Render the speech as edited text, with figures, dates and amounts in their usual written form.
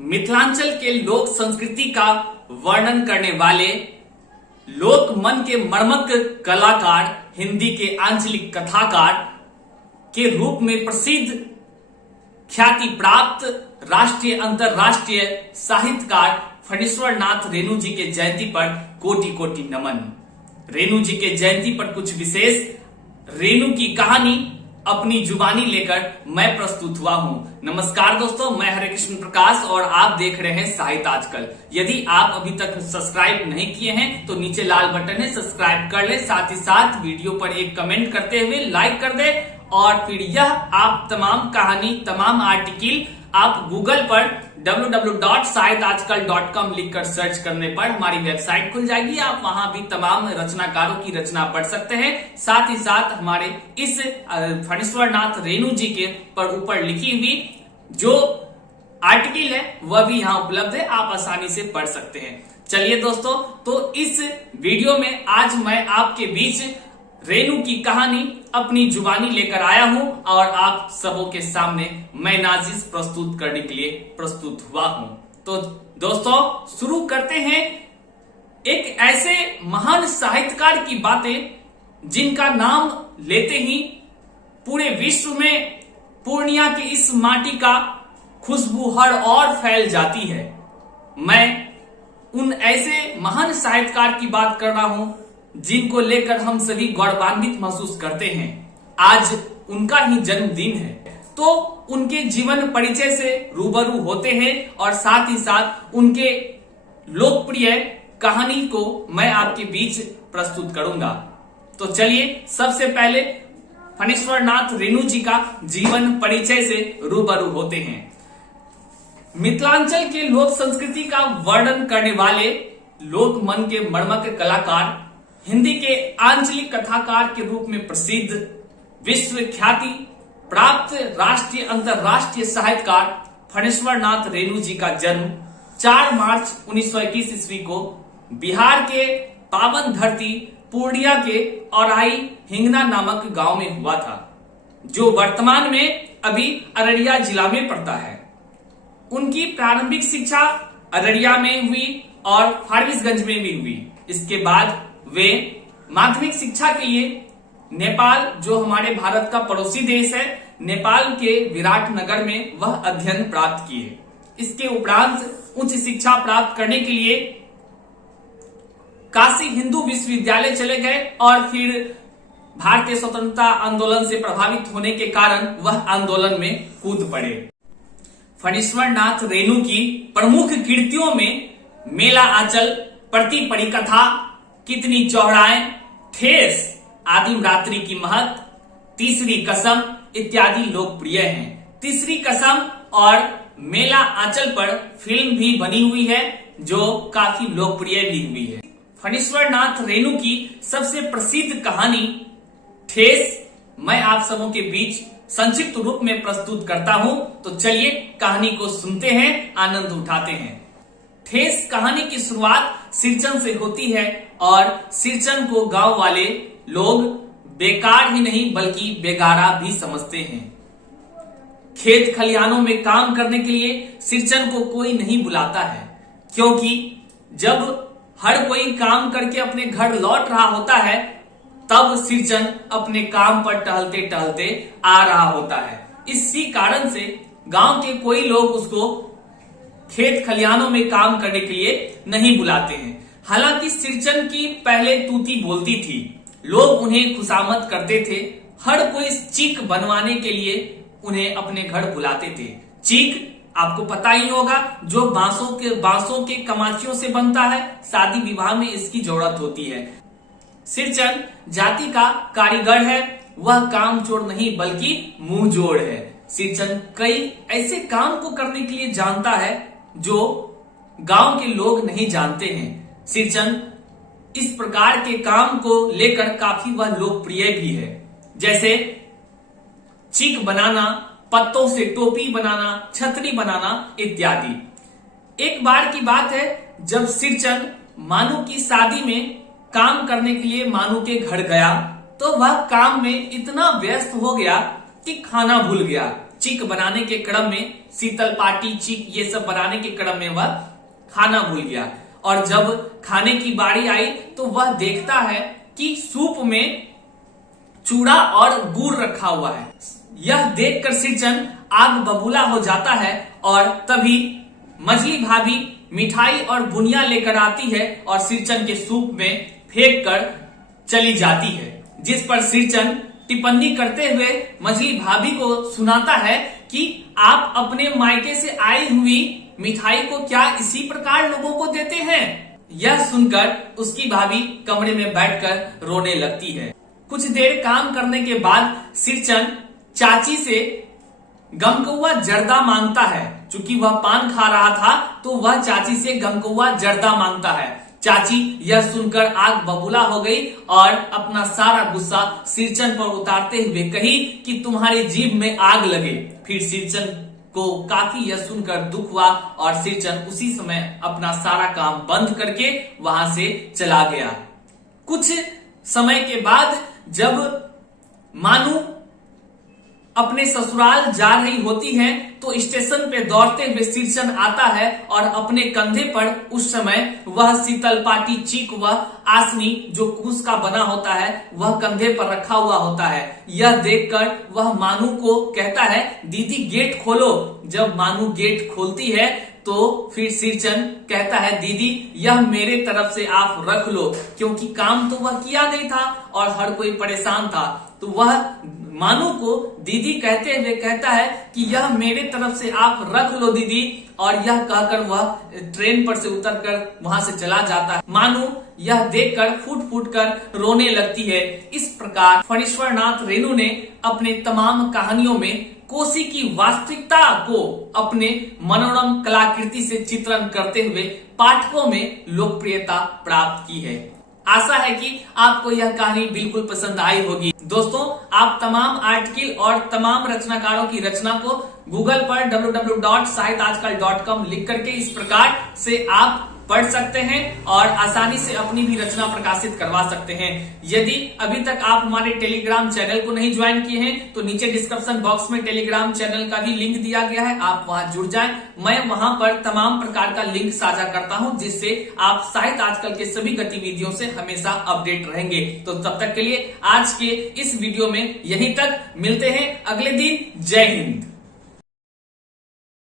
मिथिलांचल के लोक संस्कृति का वर्णन करने वाले लोक मन के मर्मज्ञ कलाकार, हिंदी के आंचलिक कथाकार के रूप में प्रसिद्ध, ख्याति प्राप्त राष्ट्रीय अंतरराष्ट्रीय साहित्यकार फणीश्वर नाथ रेणु जी के जयंती पर कोटि कोटि नमन। रेणु जी के जयंती पर कुछ विशेष रेणु की कहानी अपनी जुबानी लेकर मैं प्रस्तुत हुआ हूं। नमस्कार दोस्तों, मैं हरे कृष्ण प्रकाश और आप देख रहे हैं साहित्य आजकल। यदि आप अभी तक सब्सक्राइब नहीं किए हैं तो नीचे लाल बटन है, सब्सक्राइब कर ले। साथ ही साथ वीडियो पर एक कमेंट करते हुए लाइक कर दे। और फिर यह आप तमाम कहानी, तमाम आर्टिकल आप गूगल पर www.sahityaajkal.com लिखकर सर्च करने पर हमारी वेबसाइट खुल जाएगी। आप वहां भी तमाम रचनाकारों की रचना पढ़ सकते हैं। साथ ही साथ हमारे इस फणीश्वर नाथ रेणु जी के पर ऊपर लिखी हुई जो आर्टिकल है वह भी यहाँ उपलब्ध है, आप आसानी से पढ़ सकते हैं। चलिए दोस्तों, तो इस वीडियो में आज मैं आपके बीच रेणु की कहानी अपनी जुबानी लेकर आया हूं और आप सबों के सामने मैं नाजिश प्रस्तुत करने के लिए प्रस्तुत हुआ हूं। तो दोस्तों, शुरू करते हैं एक ऐसे महान साहित्यकार की बातें जिनका नाम लेते ही पूरे विश्व में पूर्णिया की इस माटी का खुशबू हर और फैल जाती है। मैं उन ऐसे महान साहित्यकार की बात कर रहा हूं जिनको लेकर हम सभी गौरवान्वित महसूस करते हैं। आज उनका ही जन्मदिन है, तो उनके जीवन परिचय से रूबरू होते हैं और साथ ही साथ उनके लोकप्रिय कहानी को मैं आपके बीच प्रस्तुत करूंगा। तो चलिए सबसे पहले फणीश्वर नाथ रेणु जी का जीवन परिचय से रूबरू होते हैं। मिथिलांचल के लोक संस्कृति का वर्णन करने वाले लोक मन के मर्मज्ञ कलाकार, हिंदी के आंचलिक कथाकार के रूप में प्रसिद्ध, विश्व ख्याति प्राप्त राष्ट्रीय अंतरराष्ट्रीय साहित्यकार फणीश्वर नाथ रेणु जी का जन्म 4 मार्च 1921 ईस्वी को बिहार के पावन धरती पूर्णिया के औराई हिंगना नामक गांव में हुआ था, जो वर्तमान में अभी अररिया जिला में पड़ता है। उनकी प्रारंभिक शिक्षा अररिया में हुई और फारबिसगंज में भी हुई। इसके बाद वे माध्यमिक शिक्षा के लिए नेपाल, जो हमारे भारत का पड़ोसी देश है, नेपाल के विराटनगर में वह अध्ययन प्राप्त किए। इसके उपरांत उच्च शिक्षा प्राप्त करने के लिए काशी हिंदू विश्वविद्यालय चले गए और फिर भारतीय स्वतंत्रता आंदोलन से प्रभावित होने के कारण वह आंदोलन में कूद पड़े। फणीश्वर नाथ रेणु की प्रमुख कृतियों में मेला आंचल, प्रति परिकथा, कितनी चौड़ाएं, ठेस, आदिम रात्रि की महत्व, तीसरी कसम इत्यादि लोकप्रिय हैं। तीसरी कसम और मेला आंचल पर फिल्म भी बनी हुई है जो काफी लोकप्रिय भी हुई है। फणीश्वर नाथ रेणु की सबसे प्रसिद्ध कहानी ठेस मैं आप सबों के बीच संक्षिप्त रूप में प्रस्तुत करता हूं। तो चलिए कहानी को सुनते हैं, आनंद उठाते हैं। ठेस कहानी की शुरुआत सिरचन से होती है और सिरचन को गांव वाले लोग बेकार ही नहीं बल्कि बेगारा भी समझते हैं। खेत खलिहानों में काम करने के लिए सिरचन को कोई नहीं बुलाता है, क्योंकि जब हर कोई काम करके अपने घर लौट रहा होता है तब सिरचन अपने काम पर टहलते टहलते आ रहा होता है। इसी कारण से गांव के कोई लोग उसको खेत खलिहानों में काम करने के लिए नहीं बुलाते हैं। हालांकि सिरचन की पहले तूती बोलती थी, लोग उन्हें खुशामद करते थे। हर कोई चीक बनवाने के लिए उन्हें अपने घर बुलाते थे। चीक आपको पता ही होगा, जो बांसों के कमाचियों से बनता है। शादी विवाह में इसकी जरूरत होती है। सिरचन जाति का कारीगर है, वह काम चोर नहीं बल्कि मुंह जोड़ है। सिरचन कई ऐसे काम को करने के लिए जानता है जो गांव के लोग नहीं जानते हैं। सिरचन इस प्रकार के काम को लेकर काफी वह लोकप्रिय भी है, जैसे चीक बनाना, पत्तों से टोपी बनाना, छतरी बनाना इत्यादि। एक बार की बात है जब सिरचन मानू की शादी में काम करने के लिए मानू के घर गया तो वह काम में इतना व्यस्त हो गया कि खाना भूल गया। चीक बनाने के क्रम में, शीतल पाटी, चीक ये सब बनाने के क्रम में वह खाना भूल गया। और जब खाने की बारी आई तो वह देखता है कि सूप में चूड़ा और गुड़ रखा हुआ है। यह देखकर सिरचन आग बबूला हो जाता है और तभी मछली भाभी मिठाई और बुनिया लेकर आती है और सिरचन के सूप में फेंक कर चली जाती है, जिस पर सिरचन टिप्पणी करते हुए मछली भाभी को सुनाता है कि आप अपने मायके से आई हुई मिठाई को क्या इसी प्रकार लोगों को देते हैं। यह सुनकर उसकी भाभी कमरे में बैठकर रोने लगती है। कुछ देर काम करने के बाद सिरचन चाची से गमकौआ जर्दा मांगता है। चूंकि वह पान खा रहा था तो वह चाची से गमकौआ जर्दा मांगता है। चाची यह सुनकर आग बबूला हो गई और अपना सारा गुस्सा सिरचन पर उतारते हुए कही कि तुम्हारी जीभ में आग लगे। फिर सिरचन को काफी यह सुनकर दुख हुआ और सिरचन उसी समय अपना सारा काम बंद करके वहां से चला गया। कुछ समय के बाद जब मानू अपने ससुराल जा रही होती है तो स्टेशन पे दौड़ते हुए सिरचन आता है और अपने कंधे पर उस समय वह शीतल पाटी, चीक व आसनी जो कूस का बना होता है वह कंधे पर रखा हुआ होता है। यह देखकर वह मानू को कहता है, दीदी गेट खोलो। जब मानू गेट खोलती है तो फिर सिरचन कहता है, दीदी यह मेरे तरफ से आप रख लो, क्योंकि काम तो वह किया नहीं था और हर कोई परेशान था। तो वह मानू को दीदी कहते हुए कहता है कि यह मेरे तरफ से आप रख लो दीदी, और यह कहकर वह ट्रेन पर से उतरकर वहां से चला जाता है। मानू यह देखकर फूट फूट कर रोने लगती है। इस प्रकार फणीश्वरनाथ रेणु ने अपने तमाम कहानियों में कोसी की वास्तविकता को अपने मनोरम कलाकृति से चित्रण करते हुए पाठकों में लोकप्रियता प्राप्त की है। आशा है कि आपको यह कहानी बिल्कुल पसंद आई होगी। दोस्तों, आप तमाम आर्टिकल और तमाम रचनाकारों की रचना को गूगल पर www.sahityaajkal.com लिख करके इस प्रकार से आप पढ़ सकते हैं और आसानी से अपनी भी रचना प्रकाशित करवा सकते हैं। यदि अभी तक आप हमारे टेलीग्राम चैनल को नहीं ज्वाइन किए हैं तो नीचे डिस्क्रिप्शन बॉक्स में टेलीग्राम चैनल का भी लिंक दिया गया है, आप वहां जुड़ जाएं। मैं वहां पर तमाम प्रकार का लिंक साझा करता हूं, जिससे आप साहित्य आजकल के सभी गतिविधियों से हमेशा अपडेट रहेंगे। तो तब तक के लिए आज के इस वीडियो में यहीं तक, मिलते हैं अगले दिन। जय हिंद।